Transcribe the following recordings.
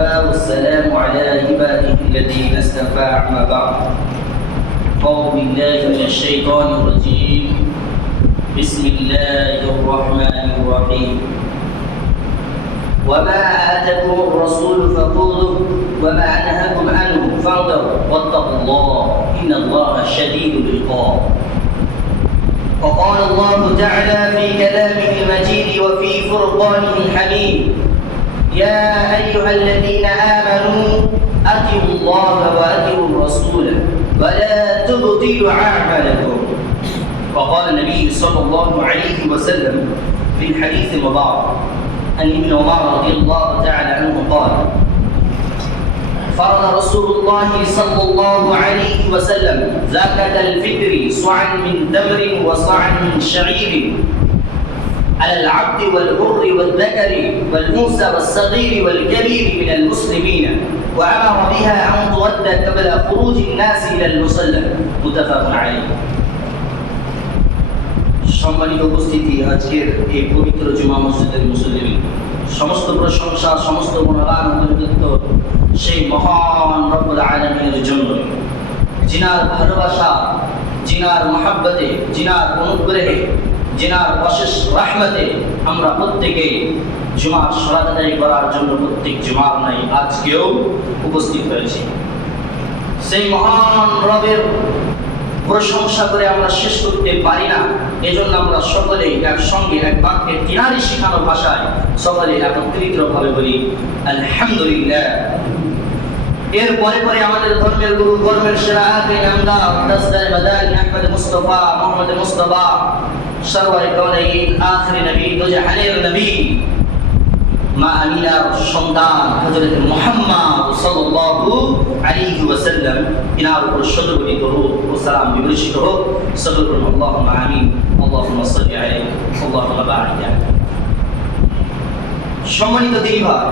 وكفى والسلام على عباده الذين اصطفى أما بعد أعوذ بالله من الشيطان الرجيم بسم الله الرحمن الرحيم وما آتاكم الرسول فخذوه وما نهاكم عنه فانتهوا واتقوا الله إن الله شديد العقاب. وقال الله تعالى في كلامه المجيد وفي فرقانه الحميد يا أيها الذين آمنوا أطيعوا الله وأطيعوا الرسول ولا تبطلوا أعمالكم. وقال النبي صلى الله عليه وسلم في الحديث المبارك عن ابن عمر رضي الله تعالى عنه قال فرض رسول الله صلى الله عليه وسلم زكاة الفطر صاعا من تمر وصاعا من شعير على العبد والحر والذكر والأنثى والصغير والكبير من المسلمين وأمر بها أن تؤدى قبل خروج الناس إلى المصلى متفق عليه. সম্মানিত উপস্থিতি, আজকের এই পবিত্র জুমা মসজিদের মুসল্লিন, সমস্ত প্রশংসা সমস্ত গুণগান উপযুক্ত সেই মহান রব্বুল আলামিনের জন্য, যিনার ভালোবাসা, যিনার মহাব্বতে, যিনার অনুগ্রহে, যিনার অশেষ রহমতে আমরা প্রত্যেকে জুমার সালাত আদায় করার জন্য প্রত্যেক জুমার নাই আজকেও উপস্থিত হয়েছি। সেই মহান রবের প্রশংসা করে আমরা শেষ করতে পারি না, এজন্য আমরা সকলেই একসঙ্গে এক বাক্যে তিনারই শিখানো ভাষায় সকলে একত্রিত ভাবে বলি আলহামদুলিল্লাহ। এর পরে পরে আমাদের ধর্মের গুরু, ধর্মের সেরা আখির নামদার দাসদার মাদানী আহমদ মুস্তাফা মুহাম্মদ মুস্তাফা সরওয়ার কাওনাইন আখির নবী দুজাহানের নবী মা আমিনার সন্তান হযরত মুহাম্মদ সাল্লাল্লাহু আলাইহি ওয়াসাল্লাম ইনার উপর শতকোটি দরুদ ও সালাম বিবর্ষিত হোক। সাল্লাল্লাহু আল্লাহুম্মা আমিন আল্লাহুম্মা সাল্লি আলাইহি আল্লাহুম্মা বারিক আলাইহি। সম্মানিত দিনী ভাই,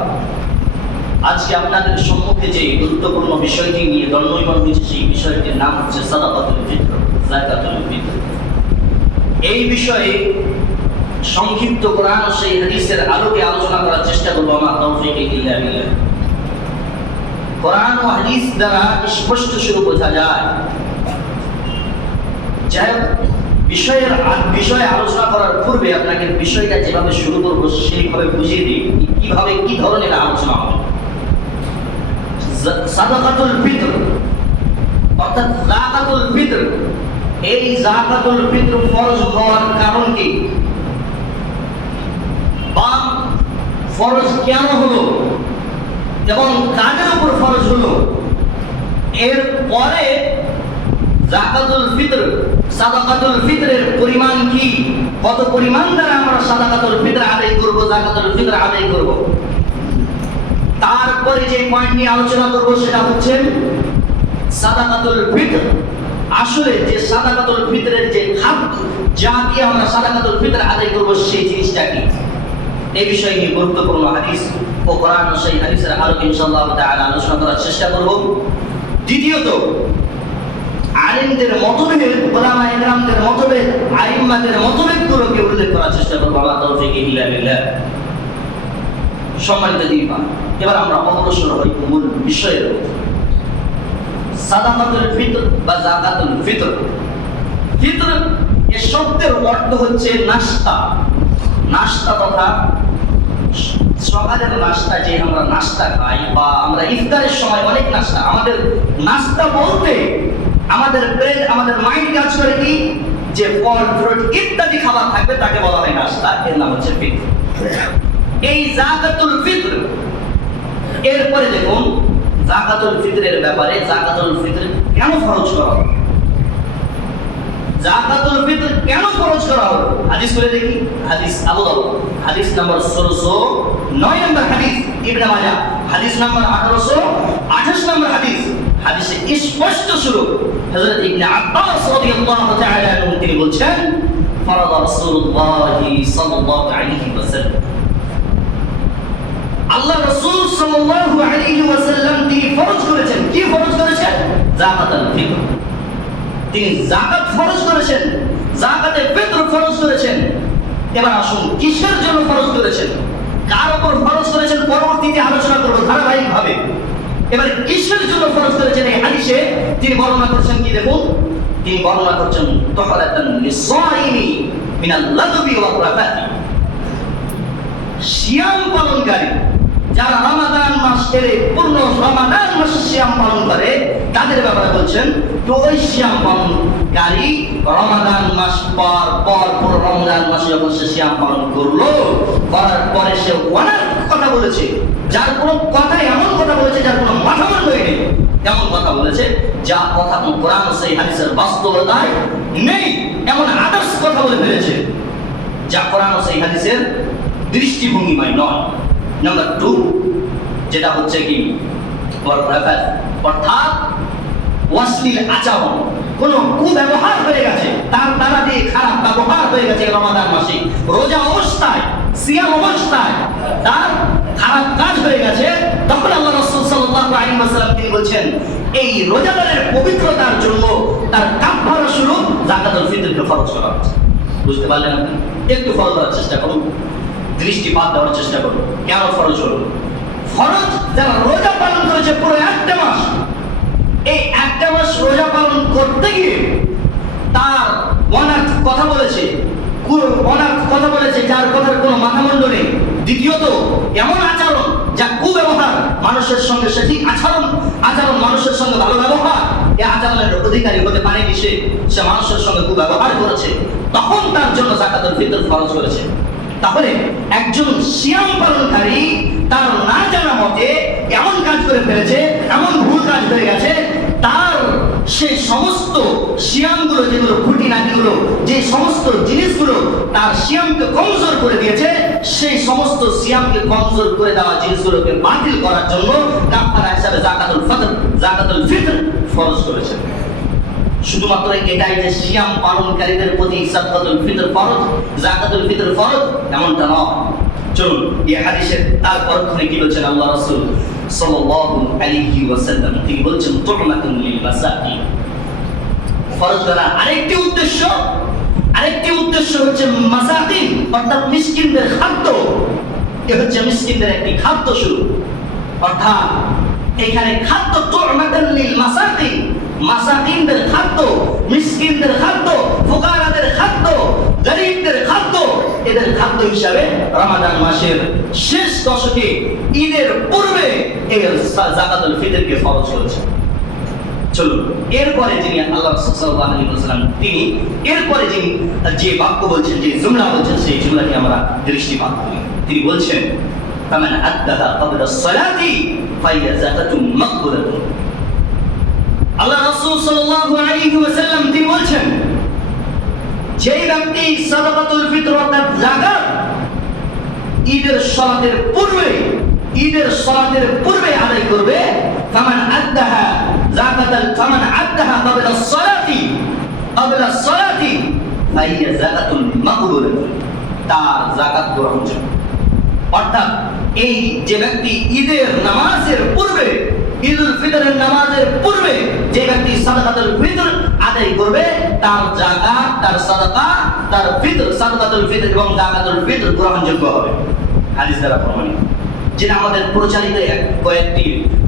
আজকে আপনাদের সম্মুখে যে গুরুত্বপূর্ণ বিষয়টি নিয়ে দণ্ডায়মান হয়েছে সেই বিষয়টির নাম হচ্ছে সাদাকাতুল ফিতর, যাকাতুল ফিতর। এই বিষয়ে সংক্ষিপ্ত কোরআন ও সেই হাদিসের আলোকে আলোচনা করার চেষ্টা করব আমার তৌফিকে ইল্লা বিল্লাহ। কোরআন ও হাদিস দ্বারা স্পষ্ট শুরু বোঝা যায়। যাই হোক, বিষয়ে আলোচনা করার পূর্বে আপনাকে বিষয়টা যেভাবে শুরু করবো সেইভাবে বুঝিয়ে দিই কিভাবে কি ধরনের আলোচনা হবে। সাদাকাতুল ফিতর অর্থাৎ যাকাতুল ফিতর, এই যাকাতুল ফিতর ফরজ হওয়ার কারণ কি বা ফরজ কেন হলো এবং কাদের উপর ফরজ হলো, এর পরে যাকাতুল ফিতর সাদাকাতুল ফিতরের পরিমাণ কি, কত পরিমাণ দ্বারা আমরা সাদাকাতুল ফিতর আদায় করব, যাকাতুল ফিতর আদায় করব, তারপরে যে পয়েন্ট নিয়ে আলোচনা করব সেটা হচ্ছে সাদাকাতুল ফিতর। আসলে যে সাদাকাতুল ফিতরের যে খাদ্য যা দিয়ে আমরা সাদাকাতুল ফিতর আদায় করব সেই জিনিসটা কি, এই বিষয় নিয়ে গুরুত্বপূর্ণ হাদিস ও কোরআন ও সেই হাদিসের আলোকে ইনশাআল্লাহ তাআলা আলোচনা করার চেষ্টা করব। দ্বিতীয়ত, আলেমদের মতভেদ, উলামায়ে কেরামদের মতভেদ, আইম্মাদের মতভেদগুলোকে উল্লেখ করার চেষ্টা করব আল্লাহ তৌফিকে ইল্লা বিল্লাহ। সম্মানিত দিনী ভাই, এবার আমরা অগ্রসর হই মূল বিষয়ের উপর। সাদাকাতুল ফিতর বা যাকাতুল ফিতর। ফিতর এর শব্দের অর্থ হচ্ছে নাস্তা। নাস্তা তথা সকালের নাস্তা, যে আমরা নাস্তা খাই বা আমরা ইফতারের সময় অনেক নাস্তা, আমাদের নাস্তা বলতে আমাদের ব্রেন, আমাদের মাইন্ড কাজ করে কি, যে ফল ফ্রুট ইত্যাদি খাবার থাকবে তাকে বলা হয় নাস্তা, এর নাম হচ্ছে ফিতর। এই যাকাতুল ফিতর, এরপরে দেখুন যাকাতুল ফিতরের ব্যাপারে, যাকাতুল ফিতর কেন ফরজ করা হলো, যাকাতুল ফিতর কেন ফরজ করা হলো, হাদিস করে দেখি। হাদিস আবু দাউদ হাদিস নাম্বার 1609 নম্বর হাদিস, ইবনে মাজাহ হাদিস নাম্বার 1828 নম্বর হাদিস। হাদিসে স্পষ্ট শুরু, হযরত ইবনে আব্বাস রাদিয়াল্লাহু তাআলা আনহু তিনি বলছেন ফারাদা রাসূলুল্লাহ সাল্লাল্লাহু আলাইহি ওয়াসাল্লাম, আল্লাহ রাসূল সাল্লাল্লাহু আলাইহি ওয়াসাল্লাম তিনি ফরজ করেছেন। কি ফরজ করেছেন? যাকাতুল ফিতর। তিনি যাকাত ফরজ করেছেন, যাকাতে ফিতর ফরজ করেছেন। এবার আসুন কিসের জন্য ফরজ করেছেন? কার উপর ফরজ করেছেন পরবর্তীতে আলোচনা করবো ধারাবাহিকভাবে। এবারে কিসের জন্য ফরজ করেছেন এই হাদিসে তিনি বর্ণনা করছেন কি দেখুন, তিনি বর্ণনা করছেন তাহরাতান লিসাইমি মিনাল লাদবি ওয়া রাফাতি, সিয়াম পালনকারী যারা রমাদান মাস এর পূর্ণ রমাদান মাসে সিয়াম পালন করে তাদের ব্যাপারে বলছেন, তো ওই সিয়াম পালনকারী রমাদান মাস পর পুরো রমজান মাসে যখন সে সিয়াম পালন করলো, করার পরে সে অনেক কথা বলেছে, যার কোনো কথাই এমন কথা বলেছে যার কোনো মাথা মুন্ডই নেই, এমন কথা বলেছে যা কথা কোরআন সেই হাদিসের বাস্তবতায় নেই, এমন আদর্শ কথা বলে ফেলেছে যা কোরআন সেই হাদিসের দৃষ্টিভঙ্গিমায় নয়। নাম্বার 2 যেটা হচ্ছে কি অর্থাৎ অশ্লীল আচরণ, কোন কুব্যবহার হয়ে গেছে, তার দ্বারা দিয়ে খারাপ ব্যবহার হয়ে গেছে রমাদান মাসে, রোজা অবস্থায় সিয়াম অবস্থায় তার খারাপ কাজ হয়ে গেছে, তখন আল্লাহ রাসূল সাল্লাল্লাহু আলাইহি ওয়াসাল্লাম তিনি বলছেন এই রোজাদারের পবিত্রতার জন্য তার কাফারা স্বরূপ যাকাতুল ফিতরকে ফরজ করা হচ্ছে। বুঝতে পারলেন আপনি? একটু ফলো করার চেষ্টা করুন, দৃষ্টিপাত দেওয়ার চেষ্টা করুন। কেন ফরজ হলো? ফরজ যারা রোজা পালন করেছে পুরো একটা মাস, এই একটা মাস রোজা পালন করতে গিয়ে তার অনার্থ কথা বলেছে, যার কথার কোনো মাথামুন্ড নেই। দ্বিতীয়ত এমন আচরণ যা কুব্যবহার, মানুষের সঙ্গে সঠিক আচরণ মানুষের সঙ্গে ভালো ব্যবহার, এই আচরণের অধিকারী হতে পারেনি সে মানুষের সঙ্গে কুব্যবহার করেছে, তখন তার জন্য যাকাতুল ফিতর ফরজ করেছে। তাহলে একজন সিয়াম পালনকারী তার না জানা মতে এমন কাজ করে ফেলেছে, এমন ভুল কাজ হয়ে গেছে, তার সেই সমস্ত সিয়ামগুলো যেগুলো খুঁটিনাটিগুলো, যে সমস্ত জিনিসগুলো তার সিয়ামকে কমজোর করে দিয়েছে, সেই সমস্ত সিয়ামকে কমজোর করে দেওয়া জিনিসগুলোকে বাতিল করার জন্য কাফারা হিসাবে যাকাতুল ফিতর ফরজ করেছে। শুধুমাত্র এটাই যে সিয়াম পালনকারীদের প্রতি যাকাতুল ফিতর ফরজ, যাকাতুল ফিতর ফরজ এমনটা নয়। চলুন এই হাদিসের তার পরক্ষণে কি বলছেন আল্লাহ রাসূল সাল্লাল্লাহু আলাইহি ওয়াসাল্লাম, তিনি বলছেন তু'মাতুন লিল মাসাকিন। ফরজ করা আরেকটি উদ্দেশ্য হচ্ছে মাসাকিন অর্থাৎ মিসকিনদের খাদ্য। এ হচ্ছে মিসকিনদের একটি খাদ্য শুরু, অর্থাৎ এখানে খাদ্য তু'মাতুন লিল মাসাকিন, মাসাকিনদের খাদ্য, মিসকিনদের খাদ্য, ফুকারাদের খাদ্য, গরীবদের খাদ্য, এদের খাদ্য হিসাবে রমাদান মাসের শেষ দশকে ঈদের পূর্বে এই যাকাতুল ফিতরকে ফরজ করেছেন। চলুন এরপরে যিনি আল্লাহ রাসূল সাল্লাল্লাহু আলাইহি ওয়াসাল্লাম তিনি এরপরে যিনি যে বাক্য বলছেন, যে জুমলা বলছেন, সেই জুমলাকে আমরা দৃষ্টিপাত করি। তিনি বলছেন ফামান আদ্দাহা ক্বাবলা আস-সালাতি ফাহিয়া যাকাতুন মাকবুলাতুন। আল্লাহ রাসূল সাল্লাল্লাহু আলাইহি ওয়াসাল্লাম তিনি বলছেন যেই ব্যক্তি সাদাকাতুল ফিতর অর্থাৎ যাকাত ঈদের সালাতের পূর্বে আদায় করবে, ফামান আদ্দাহা ক্বাবলা আস-সালাতি ফাহিয়া যাকাতুন মাকবুলাতুন, তার যাকাত গ্রহণযোগ্য। অর্থাৎ এই যে ব্যক্তি ঈদের নামাজের পূর্বে, ঈদুল ফিতরের নামাজের পূর্বে যে ব্যক্তি সাদাকাতুল ফিতর আদায় করবে, তার যাকাত, তার সাদাকা, তার ফিতর, সাদাকাতুল ফিতর এবং যাকাতুল ফিতর গ্রহণযোগ্য হবে। হাদিস দ্বারা প্রমাণিত। যেটা আমাদের প্রচারিত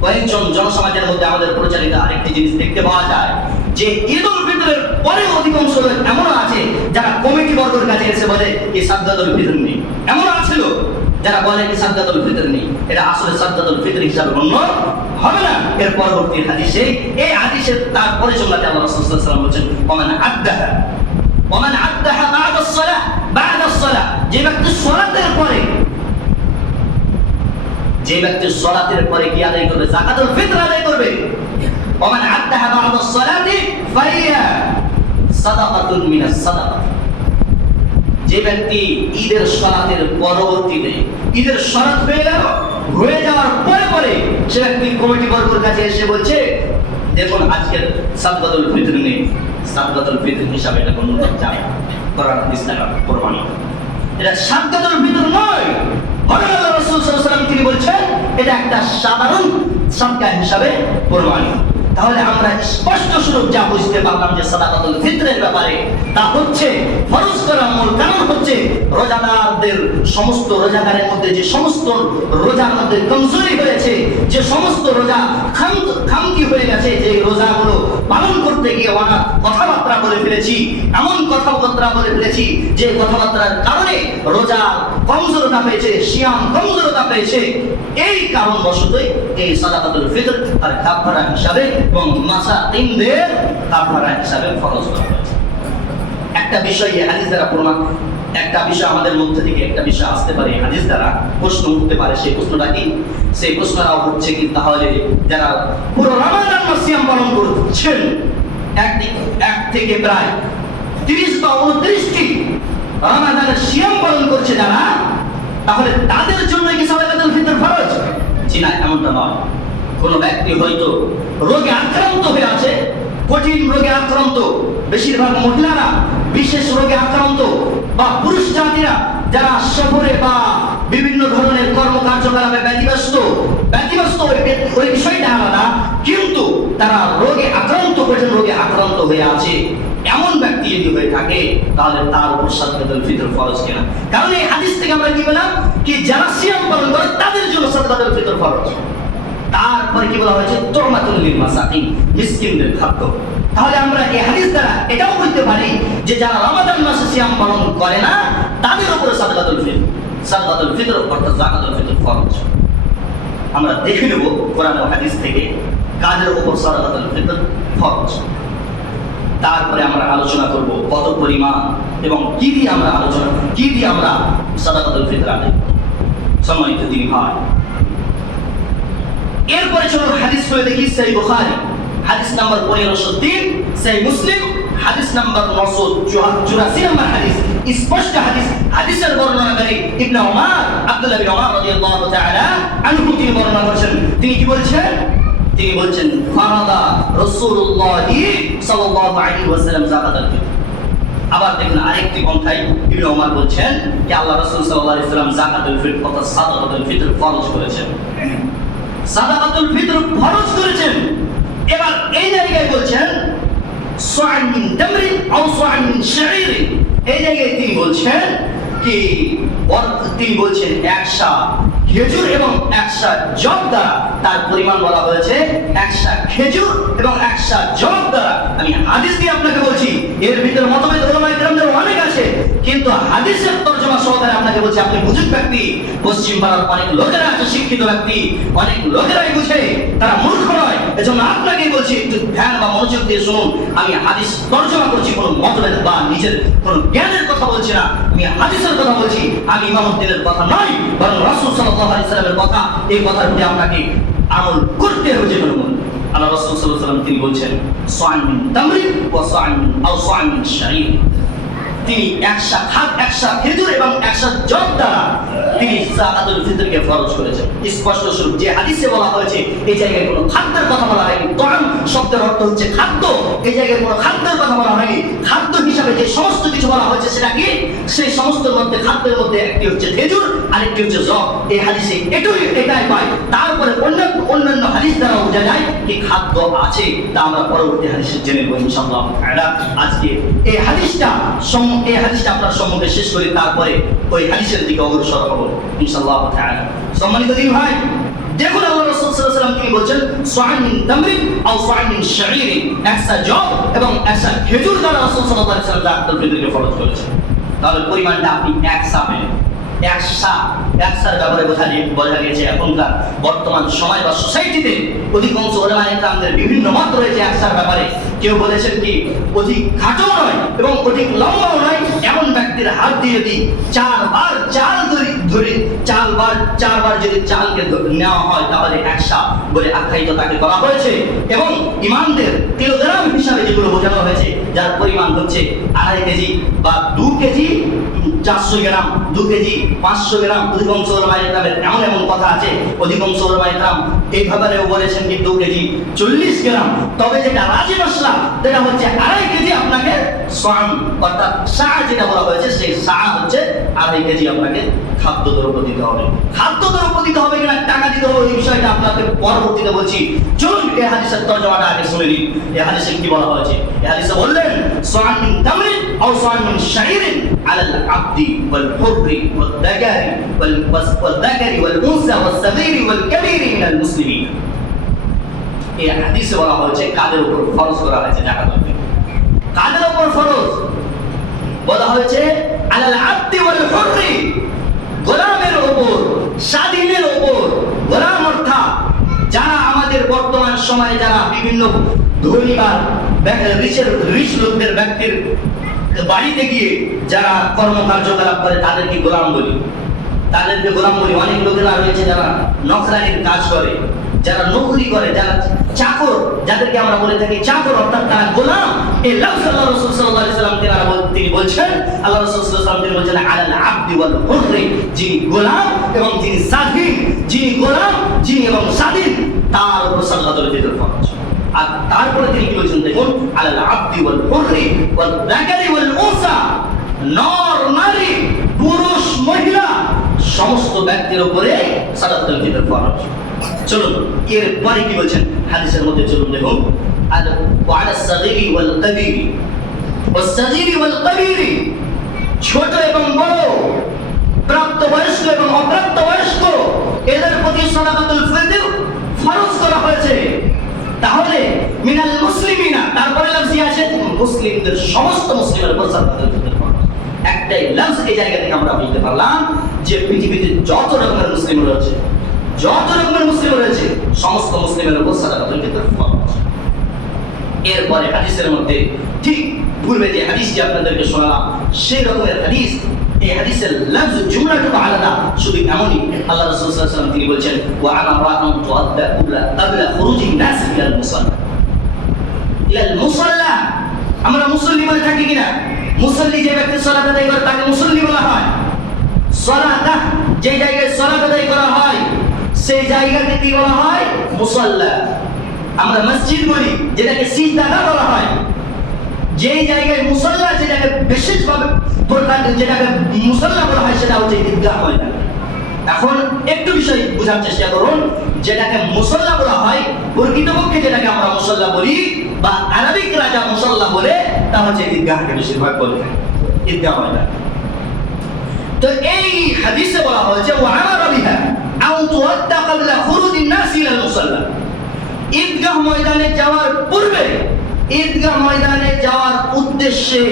কয়েকজন জনসমাজের মধ্যে আমাদের প্রচারিত আরেকটি জিনিস দেখতে পাওয়া যায় যে ঈদুল ফিতরের পরে অধিকাংশ লোক এমন আছে যারা কমিটি বর্গের কাছে এসে বলে এই সাদাকাতুল ফিতর নেই, এমন আছিল যারা বলে কি সাদাকাতুল ফিতর নেই, এটা আসলে সাদাকাতুল ফিতর হিসাবে গণ্য হবে না। এর পরবর্তী হাদিসে, এই হাদিসের তার পরিচর্যাতে আল্লাহ রাসূল সাল্লাল্লাহু আলাইহি ওয়াসাল্লাম বলেছেন ওমান আদ্দাহা বা'দা আস-সালাহ, যে ব্যক্তি সালাতের পরে কি আদায় করবে? যাকাতুল ফিতর আদায় করবে। ওমান আদ্দাহা বা'দা আস-সালাতি ফাহিয়া সাদাকাতুন মিনাস সাদাকা, যে ব্যক্তি ঈদের সালাতের পরবর্তীতে, ঈদের সালাত হয়ে যাওয়ার পরে সে ব্যক্তি কমিটি বর্গের কাছে এসে বলছে দেখুন আজকের সাদাকাতুল ফিতর নেই, সাদাকাতুল ফিতর হিসাবে এটা গণ্য করা যাবে, কোরআন হাদিস দ্বারা প্রমাণিত। এটা সাদাকাতুল ফিতর নয়, বরং রাসূল সাল্লাল্লাহু আলাইহি ওয়াসাল্লাম তিনি বলছেন এটা একটা সাধারণ সাদকা হিসাবে প্রমাণিত। তাহলে আমরা স্পষ্ট স্বরূপ যা বুঝতে পারলাম যে সাদাকাতুল ফিতরের ব্যাপারে তা হচ্ছে ফরজ করা মূল কারণ হচ্ছে রোজাদারদের সমস্ত রোজাদারের মধ্যে যে সমস্ত রোজার মধ্যে কমজোরি হয়েছে, যে সমস্ত রোজা খামতি হয়ে গেছে, যে রোজাগুলো পালন করতে গিয়ে অনেক কথাবার্তা বলে ফেলেছি, এমন কথাবার্তা বলে ফেলেছি যে কথাবার্তার কারণে রোজা কমজোরতা পেয়েছে, সিয়াম কমজোরতা পেয়েছে। এই কারণবশতই এই সাদাকাতুল ফিতর আর কাফারা হিসাবে এবং মাসাকিনদের কাফারা হিসাবে ফরজ করা হয়েছে। একটা বিষয় হাদিস দ্বারা প্রমাণ, একটা বিষয় আমাদের মধ্যে থেকে একটা বিষয় আসতে পারে, হাদিস দ্বারা প্রশ্ন উঠতে পারে। সেই প্রশ্নটা কি? সেই প্রশ্নটাও হচ্ছে কি, তাহলে যারা পুরো রমাদান মাস সিয়াম পালন করছেন, এক থেকে প্রায় 30 বা 29টি রমাদানের সিয়াম পালন করছে যারা, তাহলে তাদের জন্য কি সাদাকাতুল ফিতর ফরজ? জি না, এমনটা নয়। কোন ব্যক্তি হয়তো রোগে আক্রান্ত হয়ে আছে, কঠিন রোগে আক্রান্ত, বেশিরভাগ মহিলারা বিশেষ রোগে আক্রান্ত, বা পুরুষ জাতিরা যারা সফরে বা বিভিন্ন ধরনের কর্মকার্যকলাপে ব্যতিব্যস্ত, ওই বিষয়টা আলাদা, কিন্তু তারা রোগে আক্রান্ত, কঠিন রোগে আক্রান্ত হয়ে আছে, এমন ব্যক্তি যদি হয়ে থাকে তাহলে তার উপর সাদাকাতুল ফিতর ফরজ কিনা? কারণ এই হাদিস থেকে আমরা কি পেলাম কি যারা সিয়াম পালন করে তাদের জন্য সাদাকাতুল ফিতর ফরজ। তারপরে কি বলা হয়েছে? তুরমাতুল লিল মাসাকিন, মিসকিনদের খাদ্য। তাহলে আমরা এই হাদিস দ্বারা এটাও বলতে পারি যে যারা রমাদান মাসে সিয়াম পালন করে না তাদের উপরে সাদাকাতুল ফিতর অর্থাৎ যাকাতুল ফিতর ফরজ। আমরা দেখে নেব কোরআন ও হাদিস থেকে কাদের উপর সাদাকাতুল ফিতর ফরজ। তারপরে আমরা আলোচনা করব কত পরিমাণ এবং কি দিয়ে আমরা সাদাকাতুল ফিতর আদায় করব। সম্মানিত দিনী ভাই, এরপরে চলুন হাদিস পড়ে দেখি। সহিহ বুখারী হাদিস নাম্বার 1503, সহিহ মুসলিম হাদিস নাম্বার 984 নম্বর হাদিস। স্পষ্ট হাদিস, হাদিসের বর্ণনাকারী ইবনে ওমর, আব্দুল্লাহ বিন ওমর রাদিয়াল্লাহু তাআলা আনহু তিনি বর্ণনা করেছেন। তিনি কি বলছেন? তিনি বলছেন ফারাদা রাসূলুল্লাহ সাল্লাল্লাহু আলাইহি ওয়াসাল্লাম যাকাতুল ফিতর। আবার দেখুন আরেকটি পন্থায় ইবনে ওমর বলছেন যে আল্লাহ রাসূল সাল্লাল্লাহু আলাইহি ওয়াসাল্লাম যাকাতুল ফিতর অর্থাৎ সাদাকাতুল ফিতর ফরজ করেছেন। সাদাকাতুল ফিতর ফরজ করেছেন। এবার এই জায়গায় বলছেন সা'আন মিন তামরিন আও সা'আন মিন শা'ইরিন। এই জায়গায় তিনি বলছেন কি, তিনি বলছেন 100 খেজুর এবং 100 জব দ্বারা, তার পরিমাণ বলা হয়েছে 100 খেজুর এবং 100 জব দ্বারা। আমি হাদিস দিয়ে আপনাকে বলছি, এর ভিতরে মতভেদ উলামায়ে কেরামদের অনেক আছে, কিন্তু হাদিসের তরজমা সহকারে আপনাকে বলছি, আপনি বুঝুক ব্যক্তি। পশ্চিম পাড়ার অনেক লোকেরা আছে শিক্ষিত ব্যক্তি, অনেক লোকেরাই বুঝে, তারা মূর্খ নয়। এজন্য আপনাকেই বলছি একটু ধ্যান বা মনোযোগ দিয়ে শুনুন। আমি হাদিস তরজমা করছি, কোনো মতভেদ বা নিজের কোনো জ্ঞানের কথা বলছি না, আমি হাদিসের কথা বলছি। আমি ইমামউদ্দিনের কথা নয়, বরং রাসূল সাল্লাল্লাহু আলাইহি ওয়াসাল্লামের কথা। এই কথার প্রতি আপনাকে আমল করতে হবে। যে কোনো আল্লাহ রাসূল সাল্লাল্লাহু আলাইহি ওয়াসাল্লাম তিনি বলছেন সা'আন মিন তামরিন ওয়া সা'আন মিন শা'ইর। তিনি 100 খেজুর এবং 100 জব দ্বারা তিনি যাকাতুল ফিতরকে ফরজ করেছেন। স্পষ্ট স্বরূপ যে হাদিসে বলা হয়েছে, এই জায়গায় কোনো খাদ্যের কথা বলা হয়নি। তা'আম শব্দের অর্থ হচ্ছে খাদ্য, এই জায়গায় কোনো খাদ্যের কথা বলা হয়নি। খাদ্য হিসাবে যে সমস্ত কিছু বলা হয়েছে সেটা কি? সেই সমস্তের মধ্যে খাদ্যের মধ্যে একটি হচ্ছে খেজুর, আরেকটি হচ্ছে জব। এই হাদিসে এটাই পাই। তারপরে অন্যান্য হাদিস দ্বারা বোঝা যায় কি খাদ্য আছে, তা আমরা পরবর্তী হাদিসে জেনে নেব ইনশাআল্লাহ তাআলা। আজকে এই হাদিসটা আপনার সম্মুখে শেষ করি, তারপরে ওই হাদিসের দিকে অগ্রসর হব ইনশাআল্লাহ তাআলা। সম্মানিত দিন ভাই, দেখুন আল্লাহ রাসূল সাল্লাল্লাহু আলাইহি ওয়াসাল্লাম তিনি বলছেন সা'আন মিন তামরিন আও সা'আন মিন শা'ইরিন, 100 জব এবং 100 খেজুর দ্বারা রাসূল সাল্লাল্লাহু আলাইহি ওয়াসাল্লাম যাকাতুল ফিতরকে ফরজ করেছেন। তাহলে পরিমাণটা আপনি 100 পেলেন। 100 ব্যাপারে বোঝা গেছে এখনকার বর্তমান সময় বা সোসাইটিতে অধিকাংশ উলামায়ে কেরামদের বিভিন্ন মত রয়েছে 100 ব্যাপারে। কেউ বলেছেন কি অধিক খাটো নয় এবং অধিক লম্বাও নয়, এমন ব্যক্তির হাত দিয়ে যদি 4 বার যদি চালকে নেওয়া হয় তাহলে 100 বলে আখ্যায়িত তাকে করা হয়েছে। এবং ইমানদের কিলোগ্রাম হিসাবে যেগুলো বোঝানো হয়েছে, যার পরিমাণ হচ্ছে 2.5 কেজি বা 2 কেজি 400 গ্রাম, 2 কেজি 500 গ্রাম। অধিকাংশ উলামায়ে কেরামের এমন কথা আছে, অধিকাংশ উলামায়ে কেরাম এই ব্যাপারেও বলেছেন কি 2 কেজি 40 গ্রাম। তবে যেটা রাজি মাসলা, যেটা হচ্ছে 2.5 কেজি আপনাকে সা'আন অর্থাৎ সা যেটা বলা হয়েছে, সেই সা হচ্ছে আড়াই কেজি আপনাকে খাদ্যদ্রব্য দিতে হবে। খাদ্যদ্রব্য দিতে হবে কিনা টাকা দিতে হবে এই বিষয়টা আপনাকে পরবর্তীতে বলছি। চলুন এই হাদিসের তরজমাটা আগে শুনে নিন। এই হাদিসে কি বলা হয়েছে? এই হাদিসে বললেন সাআন মিন তামরিন আও সাআন মিন শাইরিন আলাল আবদি ওয়াল হুররি ওয়াল দাকারি ওয়াল উনসা ওয়াস সাগীরি ওয়াল কাবীরি মিনাল মুসলিমিন। এই হাদিসে বলা হয়েছে কাদের উপর ফরজ করা হয়েছে যাকাত। কাদের উপর ফরজ বলা হয়েছে? আলাল আবদি ওয়াল হুররি, গোলামের উপর, স্বাধীনের উপর। গোলাম অর্থাৎ যারা আমাদের বর্তমান সময়ে যারা বিভিন্ন ধনী বা রিচ লোকদের ব্যক্তির বাড়িতে গিয়ে যারা কর্মকার্যকলাপ করে তাদেরকে গোলাম বলি। তাদেরকে গোলাম বলি। অনেক লোকেরা রয়েছে যারা নকরানির কাজ করে, যারা নকরি করে, যারা চাকর, যাদেরকে আমরা বলে থাকি চাকর, অর্থাৎ তারা গোলাম। এই লফজ আল্লাহ রাসূল সাল্লাল্লাহু আলাইহি ওয়াসাল্লাম তিনি বলছেন, আল্লাহ রাসূল সাল্লাল্লাহু আলাইহি ওয়াসাল্লাম তিনি বলছেন আলাল আবদি ওয়াল হুররি, যিনি গোলাম এবং যিনি স্বাধীন, যিনি গোলাম, যিনি এবং স্বাধীন, তার উপর সাদকাতুল ফিতর ফরজ। আর তারপরে তিনি কি বলছেন দেখুন, আলাল আবদি ওয়াল হুররি ওয়াল যাকারি ওয়াল উনসা, নর নারী, পুরুষ মহিলা সমস্ত ব্যক্তির উপরে সাদকাতুল ফিতর ফরজ। চলুন এরপরে কি বলছেন হাদিসের মধ্যে, চলুন দেখুন। ওয়ালাস সাগীরি ওয়াল কাবীরি ওয়াস সাগীরি ওয়াল কাবীরি, ছোট এবং বড়, প্রাপ্তবয়স্ক এবং অপ্রাপ্তবয়স্ক, এদের প্রতি সাদকাতুল ফিতর ফরজ করা হয়েছে। তাহলে মিনাল মুসলিমিনা, তারপরে লফজ আছে মুসলিমদের, সমস্ত মুসলিমের উপর সাদকাতুল ফিতর ফরজ। একটাই লফজ এই জায়গা থেকে আমরা বুঝতে পারলাম যে পৃথিবীতে যত রকমের মুসলিম রয়েছে, যত রকমের মুসলিম রয়েছে, সমস্ত মুসলিমের উপর সাদকাতুল ফিতর ফরজ। এরপরে হাদিসের মধ্যে ঠিক পূর্বে যে হাদিসটি আপনাদেরকে শোনালাম সেই রকমের হাদিস, এই হাদিসের লফজ জুমলাটুকু আলাদা, শুধু এমনই আল্লাহ রাসূল সাল্লাল্লাহু আলাইহি ওয়াসাল্লাম তিনি বলছেন ওয়া আনা রাআন তুআদ্দা ক্বাবলা খুরুজিন নাস ইলাল মুসাল্লা। ইলাল মুসাল্লা আমরা মুসল্লি বলে থাকি কিনা? মুসল্লি যে ব্যক্তি সালাত আদায় করে তাকে মুসল্লি বলা হয়। সালাতা যে জায়গায় সালাত আদায় করা হয় সেই জায়গাকে কি বলা হয়? মুসাল্লা। আমরা মসজিদ বলি, যেটাকে সিজদাগাহ বলা হয়। যেই জায়গায় মুসাল্লা, যেটাকে বিশেষভাবে যেটাকে মুসাল্লা বলা হয় সেটা হচ্ছে ঈদগাহ ময়দান। এখন একটু বিষয় বোঝার চেষ্টা করুন। যেটাকে মুসাল্লা বলা হয়, প্রকৃতপক্ষে যেটাকে আমরা মুসাল্লা বলি বা আরবিক রাজা মুসাল্লা বলে, তা হচ্ছে ঈদগাহকে বেশিরভাগ বলে থাকে, ঈদগাহ ময়দান। তো এই হাদিসে বলা হয়েছে ওয়া আমারা বিহা আও তুআদ্দা ক্বাবলা খুরুজিন নাস ইলাল মুসাল্লা। ঈদগাহ ময়দানে যাওয়ার পূর্বে, ঈদগাহ ময়দানে যাওয়ার উদ্দেশ্যে,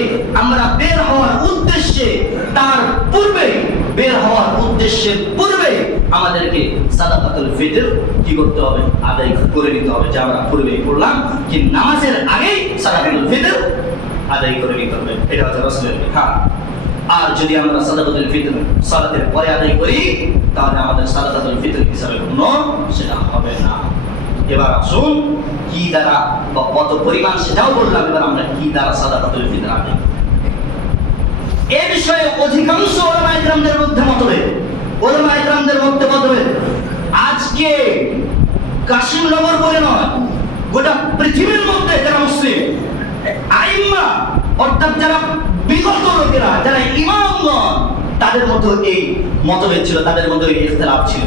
আমরা বের হওয়ার উদ্দেশ্যে, তার পূর্বে, বের হওয়ার উদ্দেশ্যে পূর্বে আমাদেরকে সাদাকাতুল ফিতর কি করতে হবে? আদায় করে নিতে হবে। যা আমরা পূর্বেই পড়লাম যে নামাজের আগেই সাদাকাতুল ফিতর আদায় করে নিতে হবে। এটা হচ্ছে রাসূলের বিধান। আর যদি আমরা সাদাকাতুল ফিতর সালাতের পরে আদায় করি তাহলে আমাদের সাদাকাতুল ফিতর হিসাবে কোনো সেটা হবে না। এবার আসুন কি দ্বারা বা কত পরিমাণ সেটাও বললাম। এবার আমরা কি দ্বারা সাদাকাতুল ফিতর আদায় করি এই বিষয়ে অধিকাংশ উলামায়ে কেরামদের মধ্যে মতভেদ। উলামায়ে কেরামদের মধ্যে মতভেদ। আজকে কাশিমনগর বলে নয়, গোটা পৃথিবীর মধ্যে যারা মুসলিম আইম্মা অর্থাৎ যারা বিগত লোকেরা, যারা ইমামগণ, তাদের মধ্যে এই মতভেদ ছিল, তাদের মধ্যে এই ইখতিলাফ ছিল।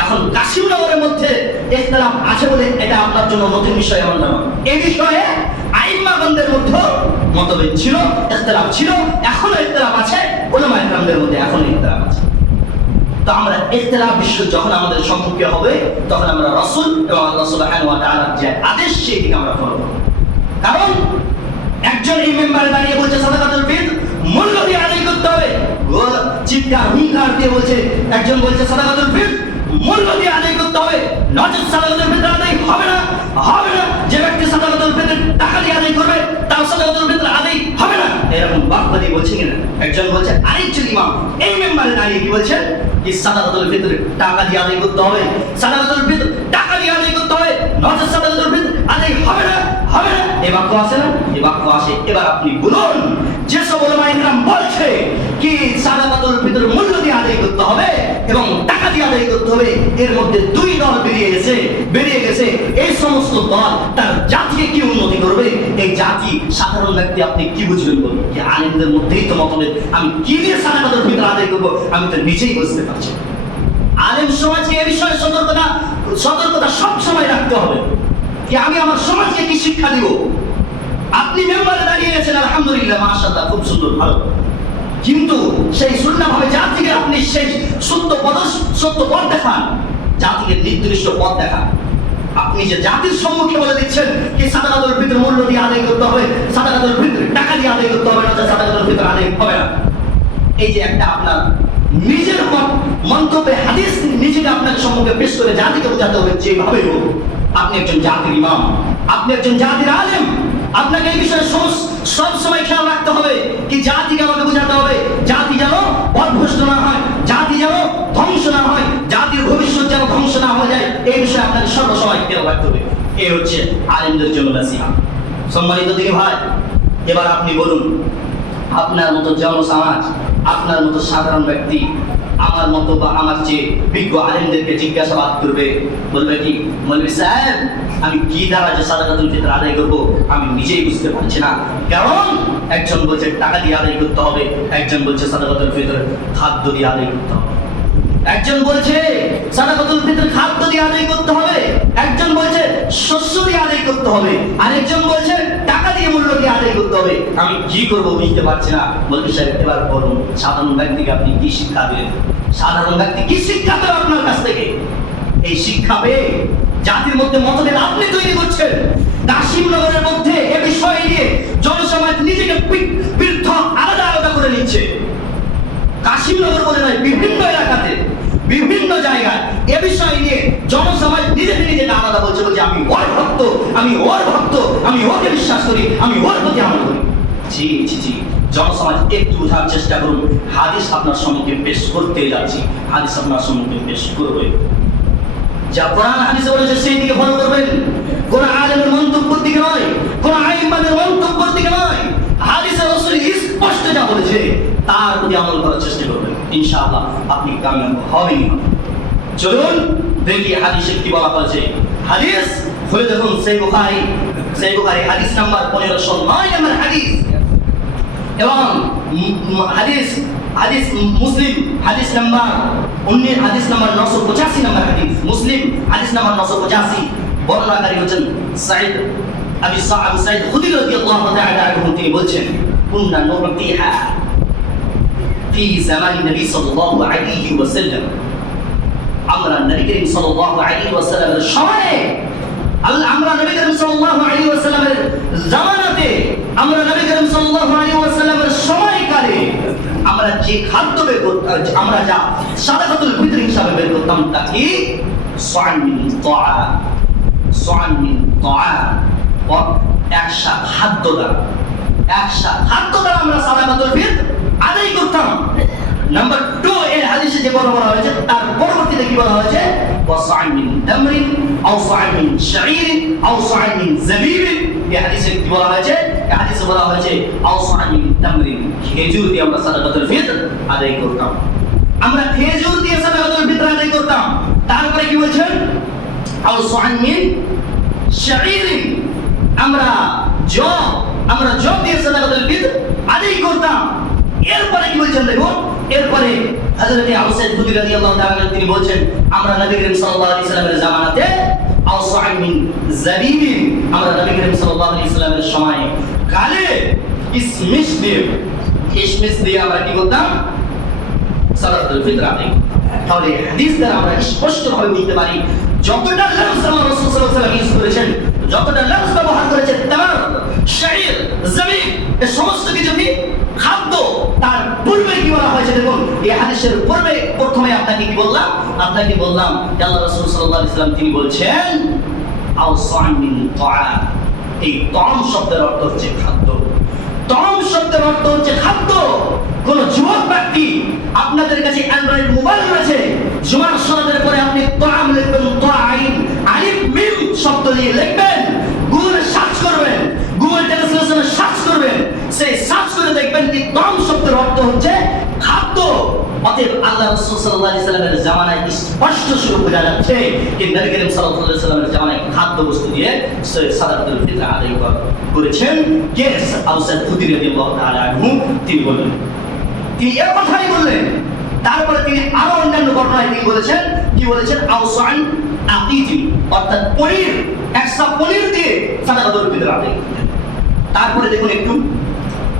এখন কাশিমনগরের মধ্যে ইখতিলাফ আছে বলে এটা আপনার জন্য নতুন বিষয় এমন না। এই বিষয়ে আইম্মাগণদের মধ্যে মতভেদ ছিল, ইখতিলাফ ছিল, এখনো ইখতিলাফ আছে। উলামায়ে কেরামদের মধ্যে এখনো ইখতিলাফ আছে। তো আমরা ইখতিলাফ বিষয় যখন আমাদের সম্মুখে হবে তখন আমরা রাসূল এবং আল্লাহ সুবহানাহু ওয়া তাআলার যে আদেশ সেটিকে আমরা ফলো করব। কারণ একজন এই মেম্বারে দাঁড়িয়ে বলছে সাদাকাতুল ফিতর মূল্য দিয়ে আদায় করতে হবে, চিৎকার হুঙ্কার দিয়ে বলছে। একজন বলছে সাদাকাতুল ফিতর মূল্য দিয়ে আদায় করতে হবে, নচেত সাদাকাতুল ফিতর আদায় হবে না, হবে না। যে ব্যক্তি সাদাকাতুল ফিতর টাকা দিয়ে আদায় করবে তার সাদাকাতুল ফিতর আদায় হবে না, এরকম বাকবাদী বলছে কিনা? একজন বলছে, আরেকজন ইমাম এই মেম্বারে দাঁড়িয়ে কি বলছে? যে সাদাকাতুল ফিতর টাকা দিয়ে আদায় করতে হবে, সাদাকাতুল ফিতর টাকা দিয়ে আদায় করতে হবে, নচেত সাদাকাতুল ফিতর আদায় হবে না, হবে না। এই বাক্য আসে না? এই বাক্য আসে। এবার আপনি বলুন, যে সব উলামায়ে কেরাম বলছে কি সাদাকাতুল ফিতর মূল্য দিয়ে আদায় করতে হবে এবং টাকা দিয়ে আদায় করতে হবে, এর মধ্যে দুই দল বেরিয়ে গেছে। এই সমস্ত দল তার জাতিকে কি উন্নতি করবে? এই জাতি সাধারণ ব্যক্তি আপনি কি বুঝবেন বলুন? যে আলেমদের মধ্যেই তো মতভেদ, আমি কি দিয়ে সাদাকাতুল ফিতর আদায় করবো আমি তো নিজেই বুঝতে পারছি। আলেম সমাজকে এ বিষয়ে সতর্কতা সব সময় রাখতে হবে যে আমি আমার সমাজকে কি শিক্ষা দিব। আপনি মেম্বারে দাঁড়িয়ে গেছেন, আলহামদুলিল্লাহ, মাশাআল্লাহ, খুব সুন্দর, ভালো, কিন্তু সেই সুন্নাহভাবে জাতিকে আপনি সেই সত্য পথ দেখান, জাতিকে নির্দিষ্ট পথ দেখান। আপনি যে জাতির সম্মুখে বলে দিচ্ছেন কি সাদাকাতুল ফিতর মূল্য দিয়ে আদায় করতে হবে, সাদাকাতুল ফিতর টাকা দিয়ে আদায় করতে হবে না, সাদাকাতুল ফিতর আদায় হবে না, এই যে একটা আপনার নিজের মন্তব্যে হাদিস নিজেকে আপনার সম্মুখে পেশ করে জাতিকে বোঝাতে হবে যেভাবে হোক। আপনি একজন জাতির ইমাম, আপনি একজন জাতির আলেম, আপনাকে এই বিষয়ে সব সময় খেয়াল রাখতে হবে কি জাতিকে আমাকে বোঝাতে হবে, জাতি যেন পথভ্রষ্ট না হয়, জাতি যেন ধ্বংস না হয়, জাতির ভবিষ্যৎ যেন ধ্বংস না হয়ে যায়, এই বিষয়ে আপনাকে সর্বসময় খেয়াল রাখতে হবে। এই হচ্ছে আলেমদের জন্য নসিহত। সম্মানিত দিনী ভাই, এবার আপনি বলুন, আপনার মতো জনসমাজ, আপনার মতো সাধারণ ব্যক্তি আমার মতো বা আমার যে বিজ্ঞ আলেমদেরকে জিজ্ঞাসাবাদ করবে, বলবে কি মৌলভী সাহেব আমি কি দ্বারা যে সাদাকাতুল ফিতর আদায় করবো আমি নিজেই বুঝতে পারছি না। কারণ একজন বলছে টাকা দিয়ে আদায় করতে হবে, একজন বলছে সাদাকাতুল ফিতর খাদ্য দিয়ে আদায় করতে হবে, একজন বলছে সাদাকাতুল ফিতর খাদ্য দিয়ে আদায় করতে হবে, একজন বলছে শস্য দিয়ে আদায় করতে হবে, আরেকজন বলছে টাকা দিয়ে মূল্য দিয়ে আদায় করতে হবে। আমি কি করব বুঝতে পারছি না। বলবি সাহেব এবার বলুন, সাধারণ ব্যক্তিকে আপনি কি শিক্ষা দিলেন? সাধারণ ব্যক্তি কি শিক্ষা পেল আপনার কাছ থেকে? এই শিক্ষা পেয়ে জাতির মধ্যে মতভেদ আপনি তৈরি করছেন। কাশিমনগরের মধ্যে এ বিষয় নিয়ে জনসমাজ নিজেকে পৃথক আলাদা আলাদা করে নিচ্ছে। কাশিমনগর বলে নয়, বিভিন্ন এলাকাতে বিভিন্ন জায়গায় এ বিষয় নিয়ে জনসমাজ নিজেকে আলাদা বলছে, আমি ওর ভক্ত, আমি ওর ভক্ত, আমি ওকে বিশ্বাস করি, আমি ওর প্রতি আমল করি। জি জি জি, জনসমাজ একটু বোঝার চেষ্টা করুন। হাদিস আপনার সম্মুখে পেশ করতে যাচ্ছি, হাদিস আপনার সম্মুখে পেশ করবে, যা কোরআন হাদিসে বলেছে সেই দিকে ফলো করবেন, কোন আলেমের মন্তব্যের দিকে নয়, কোন আইম্মাদের মন্তব্যের দিকে নয়। হাদিসে রাসূল স্পষ্ট যা বলেছে তার প্রতি আমল করার চেষ্টা করবেন, ইনশাআল্লাহ আপনি কামিয়াব হবেনই। চলুন দেখি হাদিসে কি বলা হয়েছে। হাদিস খুলে দেখুন সহিহ বুখারী হাদিস নাম্বার 1509 নম্বর হাদিস, এবং হাদিস মুসলিম হাদিস নাম্বার 985 নম্বর হাদিস, মুসলিম হাদিস নাম্বার 985। বর্ণনাকারী হচ্ছেন আবু সাঈদ খুদরি রাদিয়াল্লাহু তাআলা আনহু, তিনি বলছেন কুননা নুতিহা ফি জামানি নবী সাল্লাল্লাহু আলাইহি ওয়াসাল্লাম, আমরা নবী করিম সাল্লাল্লাহু আলাইহি ওয়াসাল্লামের সময়ে, আমরা নবী করিম সাল্লাল্লাহু আলাইহি ওয়াসাল্লামের জামানাতে, আমরা নবী করিম সাল্লাল্লাহু আলাইহি ওয়াসাল্লামের সময়কালে আমরা যে খাদ্য বের করতাম, আমরা যা সাদাকাতুল ফিতর হিসাবে বের করতাম তা কি সা'ন মিন তা'আম, একশা খাদ্য দ্বারা আমরা সাদাকাতুল ফিতর আদায় করতাম। নাম্বার 2, এই হাদিসে যে বলা হয়েছে তার পরবর্তীতে কি বলা হয়েছে, ওয়াসা'ন মিন তামরিন আও সা'ন মিন শাঈরিন আও সা'ন মিন যাবিবিন। এই হাদিসে কি বলা হয়েছে? এই হাদিসে বলা হয়েছে আও সা'ন মিন তামরিন, খেজুর দিয়ে আমরা সাদাকাতুল ফিতর আদায় করতাম, আমরা খেজুর দিয়ে সাদাকাতুল ফিতর আদায় করতাম। তারপরে কি বলছেন, আও সা'ন মিন শাঈরিন, আমরা জব দিয়ে সাদাকাতুল ফিতর আদায় করতাম। এরপরে কি বলছেন দেখুন, এরপরে হযরত আবু সাঈদ খুদরি রাদিয়াল্লাহু তাআলা তিনি বলছেন আমরা নবী করিম সাল্লাল্লাহু আলাইহি ওয়াসাল্লামের জামানাতে আও সা'ন মিন যাবিবিন, আমরা নবী করিম সাল্লাল্লাহু আলাইহি ওয়াসাল্লামের সময় কালে কিশমিশ দিয়ে আমরা কি করতাম, সাদাকাতুল ফিতর আদায় করতাম। তাহলে হাদিস দ্বারা আমরা স্পষ্টভাবে বুঝতে পারি যতটা লফজ রাসূল সাল্লাল্লাহু আলাইহি ওয়াসাল্লাম ইউজ করেছেন, যতটা লফজ ব্যবহার করেছেন তামার, শাঈর, যাবিব, এই সমস্ত কিছু কি খাদ্য। তার পূর্বে কি বলা হয়েছে দেখুন, এই হাদিসের পূর্বে প্রথমে আপনাকে বললাম যে আল্লাহ রাসূল সাল্লাল্লাহু আলাইহি ওয়াসাল্লাম তিনি বলছেন আও সা'ন মিন তা'আম। এই তা'আম শব্দের অর্থ হচ্ছে খাদ্য, তা'আম শব্দের অর্থ হচ্ছে খাদ্য। কোন যুবক ব্যক্তি, আপনাদের কাছে অ্যান্ড্রয়েড মোবাইল রয়েছে, জুমার সালাতের পরে আপনি তা'আম লিখবেন, তা'আইন আলিফ মিম শব্দ দিয়ে লিখবেন, গুগলে সার্চ করবেন, গুগল ট্রান্সলেশনে সার্চ করবেন, সেই সার্চ করে দেখবেন কি তা'আম শব্দের অর্থ হচ্ছে খাদ্য। অতএব অতএব আল্লাহ রাসূল সাল্লাল্লাহু আলাইহি সাল্লামের জামানায় স্পষ্ট শুরু বোঝা যাচ্ছে যে নবী করিম সাল্লাল্লাহু আলাইহি সাল্লামের জামানায় খাদ্যবস্তু দিয়ে সাদাকাতুল ফিতর আদায় করেছেন। কে? আবু সাঈদ খুদরি রাদিয়াল্লাহু তাআলা আনহু তিনি বললেন, তিনি এর কথাই বললেন। তারপরে তিনি আরো অন্যান্য ঘটনায় তিনি বলেছেন, কি বলেছেন? আউসান আকিজি, অর্থাৎ পনির, একশা পনির দিয়ে সাদাকাতুল ফিতর আদায় করতেন। তারপরে দেখুন একটু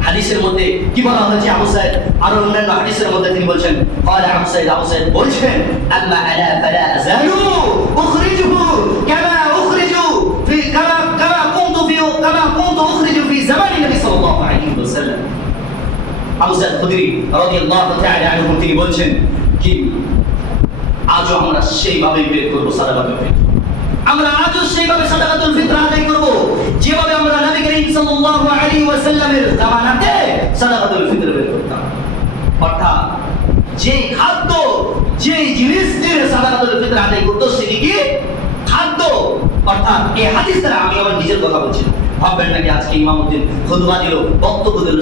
হাদিসের মধ্যে কি বলা হয়েছে। আবু সাঈদ আরো অন্যান্য হাদিসের মধ্যে তিনি বলছেন, قال আবু সাঈদ বলছেন, আল্লাহ আলা ফালা আযালু উখরিজুহু কামা উখরিজু ফি কামা কুনতু উখরিজু ফি জামানি নবী সাল্লাল্লাহু আলাইহি ওয়াসাল্লাম। আবু সাঈদ খুদরি রাদিয়াল্লাহু তাআলা আনহু তিনি বলছেন কি আজও আমরা সেইভাবে বের করব সাদাকাতুল ফিতর, আমরা আজও সেইভাবে সাদাকাতুল ফিতর আদায় করব যেভাবে আমরা নবী করিম সাল্লাল্লাহু আলাইহি ওয়াসাল্লামের জামানাতে সাদাকাতুল ফিতর বের করতাম। অর্থাৎ যে খাদ্য, যে জিনিস দিয়ে সাদাকাতুল ফিতর আদায় করতো সেটি কি? খাদ্য। অর্থাৎ এই হাদিস দ্বারা আমি আমার নিজের কথা বলছি, ভাববেন নাকি আজকে ইমামউদ্দিন খুতবা দিল, বক্তব্য দিল,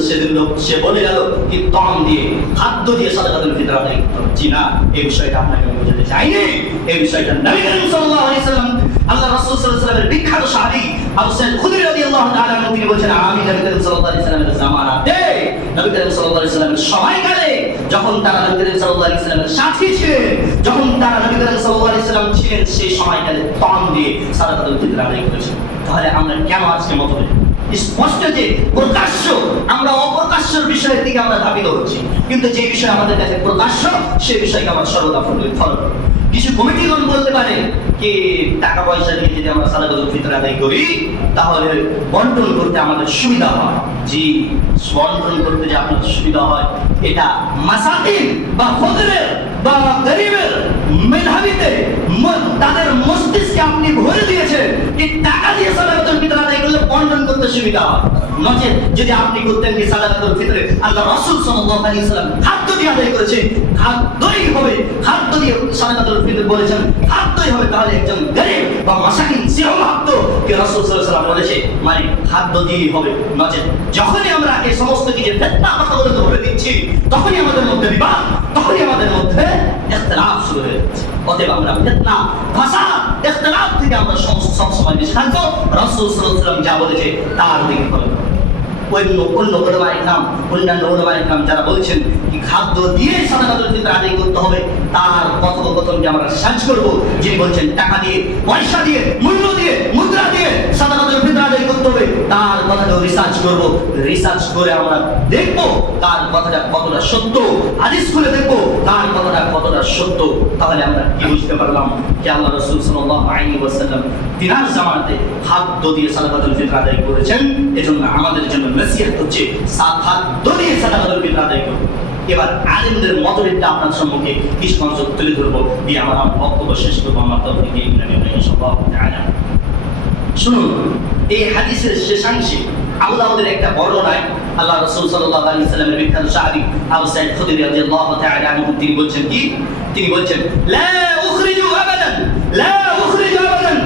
সে বলে গেল কি তম দিয়ে, খাদ্য দিয়ে সাদাকাতুল ফিতর আদায় করতে হবে। জি না, এই বিষয়টা আপনাকে আমি বোঝাতে চাইনি। এই বিষয়টা নবী করিম সাল্লাল্লাহু আলাইহি সাল্লাম, আল্লাহ রাসূল সাল্লাল্লাহু আলাইহি সাল্লামের বিখ্যাত সাহাবী আবু সাঈদ খুদরি রাদিয়াল্লাহু তাআলা আনহু তিনি বলেছেন, আমি নবী করিম সাল্লাল্লাহু আলাইহি সাল্লামের জামানাতে, নবী করিম সাল্লাল্লাহু আলাইহি সাল্লামের সময়কালে, যখন তারা নবী করিম সাল্লাল্লাহু আলাইহি সাল্লামের সাথী ছিলেন, যখন তারা নবী করিম সাল্লাল্লাহু আলাইহি সাল্লাম ছিলেন, সেই সময়কালে তম দিয়ে সাদাকাতুল ফিতর আদায় করেছেন। তাহলে আমরা কেন আজকে মতভেদ? স্পষ্ট যে প্রকাশ্য, আমরা অপ্রকাশ্যের বিষয়ের দিকে আমরা ধাবিত হচ্ছি, কিন্তু যে বিষয় আমাদের কাছে প্রকাশ্য সেই বিষয়কে আমরা সর্বদা ফলো করি। কিছু কমিটিগণ বলতে পারে কি টাকা পয়সা দিয়ে যদি আমরা সাদাকাতুল ফিতর আদায় করি তাহলে বন্টন করতে আমাদের সুবিধা হয়। জি, বন্টন করতে যে আপনার সুবিধা হয়, এটা মাসাকিন বা ফকিরের বা গরিবের মেধাবীতে তাদের মস্তিষ্কে আপনি ভরে দিয়েছেন এই টাকা দিয়ে সাদাকাতুল ফিতর আদায় করলে বন্টন করতে সুবিধা হয়। নচেত যদি আপনি করতেন কি সাদাকাতুল ফিতরে আল্লাহ রাসূল সাল্লাল্লাহু আলাইহি সাল্লাম খাদ্য দিয়ে আদায় করেছেন, খাদ্যই হবে, খাদ্য দিয়ে সাদাকাতুল ফিতর বলেছেন, খাদ্যই হবে, তাহলে একজন গরিব বা মাসাকিন সেও ভাবতো কি রাসূল সাল্লাল্লাহু আলাইহি সাল্লাম বলেছে মানে খাদ্য দিয়েই হবে। নচেত যখনই আমরা এই সমস্ত কিছু ফিতনা কথাগুলো ধরে দিচ্ছি, তখনই আমাদের মধ্যে বিবাদ, তখনই আমাদের মধ্যে ইখতিলাফ শুরু হয়ে যাচ্ছে। অতএব আমরা ফিতনা, ফাসাদ, ইখতিলাফ থেকে আমরা সবসময় বেঁচে থাকবো। রাসূল সাল্লাল্লাহু আলাইহি সাল্লাম যা বলেছে তার দিকে ফলো করবো। অন্যান্য উলামায়ে কেরাম যারা বলছেন কি খাদ্য দিয়ে সাদাকাতুল ফিতর আদায় করতে হবে, তার কথোপকথনকে আমরা সার্চ করব। যিনি বলছেন টাকা দিয়ে, পয়সা দিয়ে, মূল্য দিয়ে, মুদ্রা দিয়ে সাদাকাতুল ফিতর আদায় করতে হবে, তার কথাটাও রিসার্চ করব। রিসার্চ করে আমরা দেখব তার কথাটা কতটা সত্য, হাদিস খুলে দেখব তার কথাটা কতটা সত্য। তাহলে আমরা কি বুঝতে পারলাম যে আল্লাহ রাসূল সাল্লাল্লাহু আলাইহি ওয়াসাল্লাম তিনার জামানাতে খাদ্য দিয়ে সাদাকাতুল ফিতর আদায় করেছেন। এজন্য আমাদের জন্য নসিহত হচ্ছে খাদ্য দিয়ে সাদাকাতুল ফিতর আদায় করব। এবার আলেমদের মতভেদটা আপনার সম্মুখে বিস্ময় তুলে ধরবো, দিয়ে আমার বক্তব্য শেষ করবো। আমার তৌফিক ইনশাআল্লাহ তাআলা। শুনুন, এই হাদিসের শেষাংশে আবু দাউদের একটা বর্ণনায় আল্লাহ রাসূল সাল্লাল্লাহু আলাইহি সাল্লামের বিখ্যাত সাহাবী আবু সাঈদ খুদরি রাদিয়াল্লাহু তাআলা আনহু তিনি বলছেন কি? তিনি বলছেন, লা উখরিজু আবাদান, লা উখরিজু আবাদান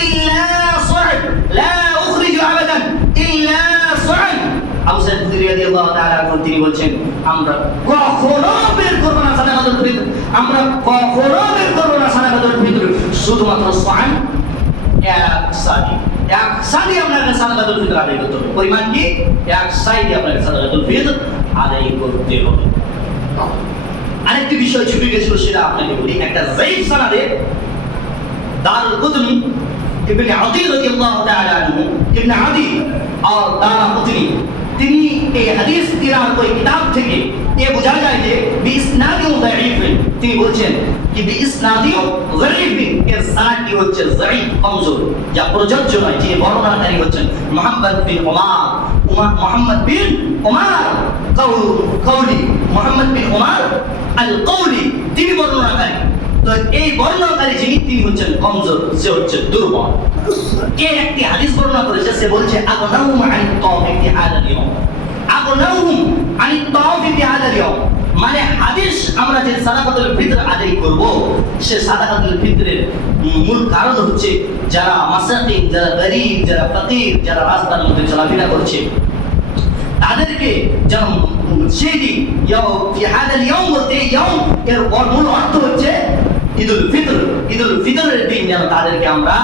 ইল্লা সা'দ, লা উখরিজু আবাদান ইল্লা সা'দ। আবু সাঈদ খুদরি রাদিয়াল্লাহু তাআলা আনহু তিনি বলছেন, আমরা কখনো বের করব না সাদাকাতুল ফিতর, আমরা কখনো বের করব না সাদাকাতুল ফিতর, শুধুমাত্র সা'দ, এক সাদি আপনাকে সাদাকাতুল ফিতর আদায় করতে হবে। পরিমাণ কি? এক সাইডে আপনাকে সাদাকাতুল ফিতর আদায় করতে হবে। আরেকটি বিষয় ছুটে গেছিল, সেটা আপনাকে বলি। একটা যায়ীফ সানাদে দারুল কুতনি ইবনে আদি রাদিয়াল্লাহু তাআলা আনহু, ইবনে আদি আর দারুকুতনি তিনি এই হাদিস তিনার ওই কিতাব থেকে এ বোঝা যায় যে বিইসনাদিন যায়ীফ, তিনি বলছেন কি বিইসনাদিন যায়ীফ, এর সানাদটি হচ্ছে যায়ীফ, কমজোর, যা প্রযোজ্য নয়। যিনি বর্ণনাকারী হচ্ছেন মুহাম্মদ বিন উমার কাউলি, মুহাম্মদ বিন উমার আল কাউলি, তিনি বর্ণনাকারী। তো এই বর্ণনাকারী যিনি, তিনি হচ্ছেন কমজোর, সে হচ্ছে দুর্বল। কে একটি হাদিস বর্ণনা করেছে, সে বলছে আগনাহুম আনিত তাওফি ফি হাদাল ইয়াউম, আগনাহুম আনিত তাওফি ফি হাদাল ইয়াউম, মানে হাদিস আমরা যে সাদাকাতুল ফিতর আদায় করব, সে সাদাকাতুল ফিতরের মূল কারণ হচ্ছে যারা মাসাকিন, যারা গরীব, যারা ফকির, যারা রাস্তার মধ্যে চলাফেরা করছে, তাদেরকে যেন সেই দিন বলতে এর মূল অর্থ হচ্ছে ঈদুল ফিতরের দিন যেন তাদেরকে আমরা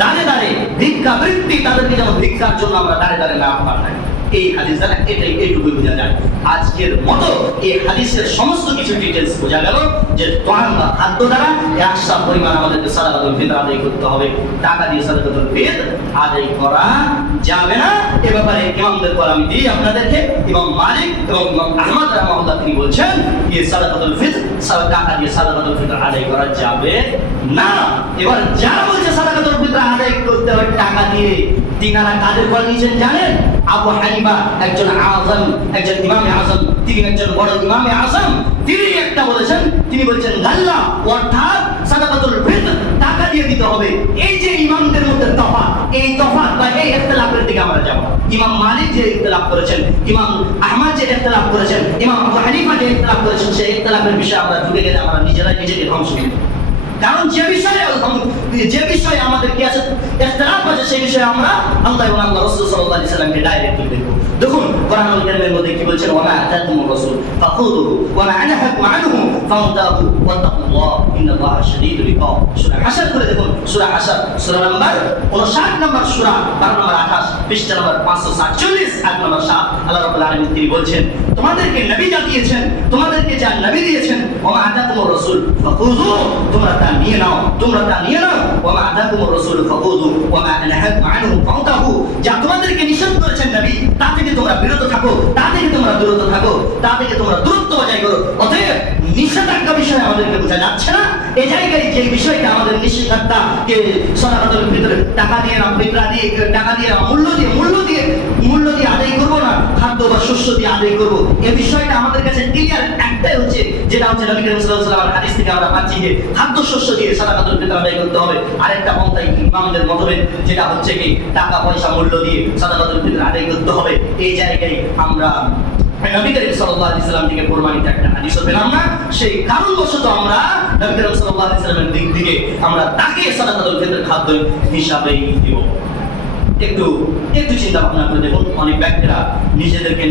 দাঁড়ে দাঁড়ে ভিক্ষাবৃত্তি, তাদেরকে যেন ভিক্ষার জন্য আমরা দাঁড়ে দাঁড়ে না পাঠাই। এই হাদিস দ্বারা এইটুকু বোঝা যায়। আজকের মতো এই হাদিসের সমস্ত কিছু ডিটেলস বোঝা গেল যে তোয়াম বা খাদ্য দ্বারা একটা পরিমাণ আমাদেরকে সাদাকাতুল ফিতর আদায় করতে হবে। টাকা দিয়ে সাদাকাতুল ফিতর আদায় করা যাবে না। এ ব্যাপারে ইমামদের পর আমি দিই আপনাদেরকে, ইমাম মালিক এবং ইমাম আহমদ রাহমাহুল্লাহ তিনি বলছেন যে সাদাকাতুল ফিতর টাকা দিয়ে সাদাকাতুল ফিতর আদায় করা যাবে না। এবার যারা বলছে সাদাকাতুল ফিতর আদায় করতে হবে টাকা দিয়ে, তিনারা কাদের পর নিয়েছেন জানেন? আবু হানিফা একজন আযম, একজন ইমামে আযম, তিনি একজন বড় ইমামে আযম, তিনি একটা বলেছেন, তিনি বলছেন গাল্লা অর্থাৎ সাদাকাতুল ফিতর টাকা দিয়ে দিতে হবে। এই যে ইমামদের মধ্যে তফাৎ, এই তফাৎ বা এই ইখতিলাফের দিকে আমরা যাব। ইমাম মালিক যে ইখতিলাফ করেছেন, ইমাম আহমদ যে ইখতিলাফ করেছেন, ইমাম আবু হানিফা যে ইখতিলাফ করেছেন, সেই ইখতিলাফের বিষয়ে আমরা ঢুকে গেলে আমরা নিজেরাই নিজেকে ধ্বংস করি। কারণ যে বিষয়ে আমাদের কি আছে ইখতিলাফ আছে, সেই বিষয়ে আমরা আল্লাহ এবং আল্লাহর রাসূল সাল্লাল্লাহু আলাইহি সাল্লামকে ডাইরেক্টলি দেখব। দেখুন কোরআনুল কারীমের মধ্যে কি বলছেন, ওয়া মা আতাকুমুর রাসূল ফাখুযুহু ওয়া মা নাহাকুম আনহু ফান্তাহু ওয়াত্তাকুল্লাহ ইন্নাল্লাহা শাদীদুল ইকাব। সূরা হাশর করে দেখুন, সূরা হাশর সূরা নাম্বার 59 নম্বর সূরা 12 নম্বর 28 পৃষ্ঠা নম্বর 547 আয়াত নম্বর 7 আল্লাহ রাব্বুল আলামিন তিনি বলছেন তোমাদেরকে নবী যা দিয়েছেন, তোমাদেরকে যা নবী দিয়েছেন, ওয়া মা আতাকুমুর রাসূল ফাখুযুহু তোমরা তা নিয়ে নাও, তোমরা তা নিয়ে নাও, ওয়া মা আতাকুমুর রাসূল ফাখুযু ওয়া মা নাহাকুম আনহু ফান্তাহু যা তোমাদেরকে নিষেধ করেছেন নবী তা থেকে তোমরা বিরত থাকো, তা থেকে তোমরা দূরত থাকো, তা থেকে তোমরা দূরত্ব বজায় করো। অতএব নিষেধাজ্ঞা বিষয় আমাদেরকে বোঝা যাচ্ছে না। এই জায়গায় যে বিষয়টা আমাদের নিষেধাজ্ঞা কে সাদাকাতুল ফিতর টাকা দিয়ে না, ফিতরা দিয়ে, টাকা দিয়ে না, মূল্য দিয়ে আদায় করবো না, খাদ্য বা শস্য দিয়ে আদায় করবো, এই বিষয়টা আমাদের কাছে ক্লিয়ার একটাই হচ্ছে, যেটা হচ্ছে নবী করিম সাল্লাল্লাহু আলাইহি ওয়াসাল্লামের হাদিস থেকে আমরা পাচ্ছি যে খাদ্য শস্য দিয়ে সাদাকাতুল ফিতর আদায় করতে হবে। আরেকটা পন্থা ইমামদের মতভেদ, যেটা হচ্ছে কি টাকা পয়সা মূল্য দিয়ে সাদাকাতুল ফিতর আদায় করতে হবে। এই জায়গায় আমরা নবী করিম সাল্লাল্লাহু আলাইহি ওয়াসাল্লাম থেকে প্রমাণিত একটা হাদিসও পেলাম না। সেই কারণবশত আমরা নবী করিম সাল্লাল্লাহু আলাইহি ওয়াসাল্লামের দিক থেকে আমরা তাকে সাদাকাতুল ফিতর খাদ্য হিসাবেই দিব। একটু চিন্তা ভাবনা করে দেখুন, অনেক ব্যক্তিরা নিজেদেরকে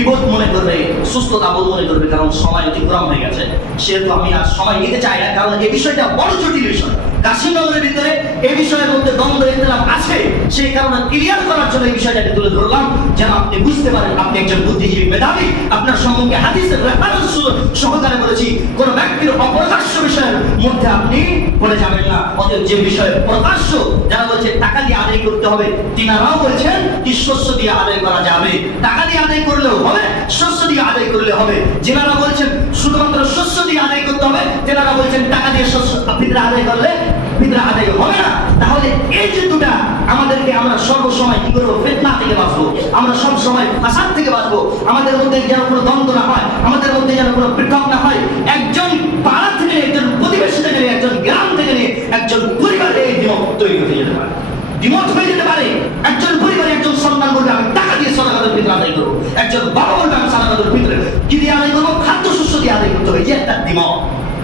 ইবাদত মনে করবে, সুস্থতা বোধ মনে করবে, কারণ সময় অতিক্রম হয়ে গেছে। সেহেতু আমি আর সময় নিতে চাই না, কারণ এই বিষয়টা বড় জটিল বিষয়। কাশিমনগরের ভিতরে এই বিষয়ের মধ্যে দ্বন্দ্ব ইখতিলাফ আছে, সেই কারণে ক্লিয়ার করার জন্য এই বিষয়টাকে তুলে ধরলাম, যেন আপনি বুঝতে পারেন আপনি একজন বুদ্ধিজীবী মেধাবী। আপনার সম্মুখে হাদিসের রেফারেন্স সহকারে বলেছি, কোন ব্যক্তির অপ্রকাশ্য বিষয়ের মধ্যে আপনি পড়ে যাবেন না। অতএব যে বিষয়ে প্রকাশ্য, যারা বলছে টাকা দিয়ে আদায় করতে হবে, তিনারাও বলছেন কি শস্য দিয়ে আদায় করা যাবে, টাকা দিয়ে আদায় করলেও হবে, শস্য দিয়ে আদায় করলে হবে। যেনারা বলছেন শুধুমাত্র শস্য দিয়ে আদায় করতে হবে, তেনারা বলছেন টাকা দিয়ে শস্য ফিতরা আদায় করলে ফিতরা আদায় হবে না। তাহলে এই যে দুটা আমাদেরকে, আমরা সর্বসময় কি করবো? ফিতনা থেকে বাঁচবো, আমরা সব সময় ফাসাদ থেকে বাঁচবো। আমাদের মধ্যে যেন কোনো দ্বন্দ্ব না হয়, আমাদের মধ্যে যেন কোনো পৃথক না হয়। একজন পাড়া থেকে, একজন প্রতিবেশী থেকে, একজন গ্রাম থেকে, একজন পরিবারে এই দ্বিমত তৈরি হয়ে যেতে পারে, দ্বিমত হয়ে যেতে পারে। একজন পরিবারে একজন সন্তান বলবে আমি টাকা দিয়ে সাদাকাতুল ফিতর আদায় করবো, একজন বাবা বলবে আমি সাদাকাতুল ফিতর কি দিয়ে আদায় করবো? খাদ্য শস্য দিয়ে আদায় করতে হবে। যে একটা দ্বিমত,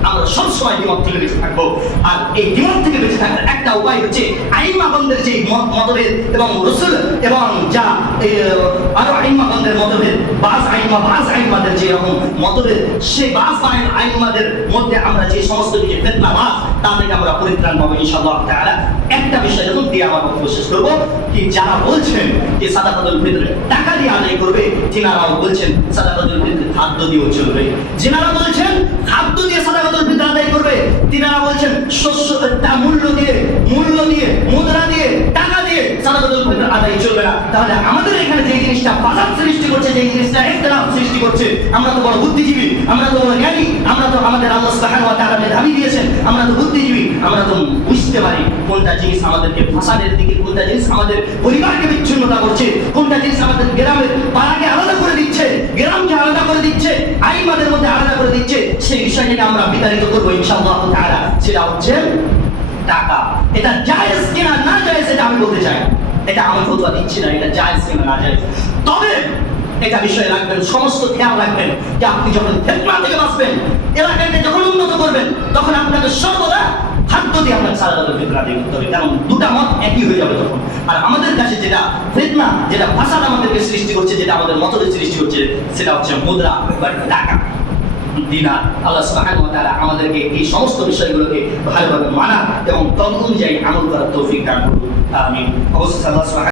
আমরা সবসময় দ্বিমত থেকে বেঁচে থাকবো। আর এই দ্বিমত থেকে বেঁচে থাকার একটা উপায় হচ্ছে আইম্মাগণদের যে মতভেদ এবং রসুল এবং যা আরো আইম্মাগণদের মতভেদ, বাজ আইম্মাদের যে রকম মতভেদ, সেই বাজ আইম্মাদের মধ্যে আমরা যে সমস্ত কিছু ফিতনাবাজ, তা থেকে আমরা পরিত্রাণ পাবো ইনশাআল্লাহ তাআলা। একটা বিষয় যখন দিয়ে আমার বক্তব্য শেষ করবো, কি যারা বলছেন যে সাদাকাতুল ফিতর টাকা দিয়ে আদায় করবে, তিনারাও বলছেন সাদাকাতুল ফিতর খাদ্য দিয়েও চলবে। যিনারা বলছেন খাদ্য দিয়ে সাদাকাতুল ফিতর আদায় করবে, তিনারা বলছেন শস্য মূল্য দিয়ে, মুদ্রা দিয়ে, টাকা দিয়ে সাদাকাতুল ফিতর আদায় চলবে না। তাহলে আমাদের এখানে যে জিনিসটা ফাসাদ সৃষ্টি করছে, যে জিনিসটা ইখতিলাফ সৃষ্টি করছে, আমরা তো বড় বুদ্ধিজীবী, আমরা তো বড় জ্ঞানী, আমরা তো আমাদের আল্লাহ সুবহানাহু ওয়া তাআলা মেধাবী দিয়েছেন, আমরা তো বুদ্ধিজীবী, আমরা তো বুঝতে পারি কোনটা জিনিস আমাদেরকে ফাসাদের দিকে, কোনটা জিনিস আমাদের পরিবারকে বিচ্ছিন্নতা করছে, কোনটা জিনিস আমাদের গ্রামের পাড়াকে আলাদা করে দিচ্ছে, গ্রামকে আলাদা করে দিচ্ছে, আইমাদের মধ্যে আলাদা করে দিচ্ছে। সেই বিষয়টাকে আমরা বিতাড়িত করবো ইনশাআল্লাহ তাআলা। সেটা হচ্ছে টাকা। এটা জায়েজ কিনা না জায়েজ এটা আমি বলতে চাই, এটা আমি ফতোয়া দিচ্ছি না এটা জায়েজ কিনা না জায়েজ। তবে এটা বিষয় রাখবেন, সমস্ত খেয়াল রাখবেন যে আপনি যখন ফিতনা থেকে বাঁচবেন, এলাকাকে যখন উন্নত করবেন, তখন আপনাকে সর্বদা খাদ্য দিয়ে আপনার সাদা তাদের ফিতনা দিয়ে করতে হবে, কারণ দুটা মত একই হয়ে যাবে তখন। আর আমাদের কাছে যেটা ফিতনা, যেটা ফাসাদ আমাদেরকে সৃষ্টি করছে, যেটা আমাদের মতভেদ সৃষ্টি করছে, সেটা হচ্ছে মুদ্রা বা টাকা, দিনার। আল্লাহ সুবহানাহু ওয়া তাআলা আমাদেরকে এই সমস্ত বিষয়গুলোকে ভালোভাবে মানা এবং তদ অনুযায়ী আমল করার তৌফিক দান করুন। আমিন। অবশ্যই আল্লাহ সুবহানাহু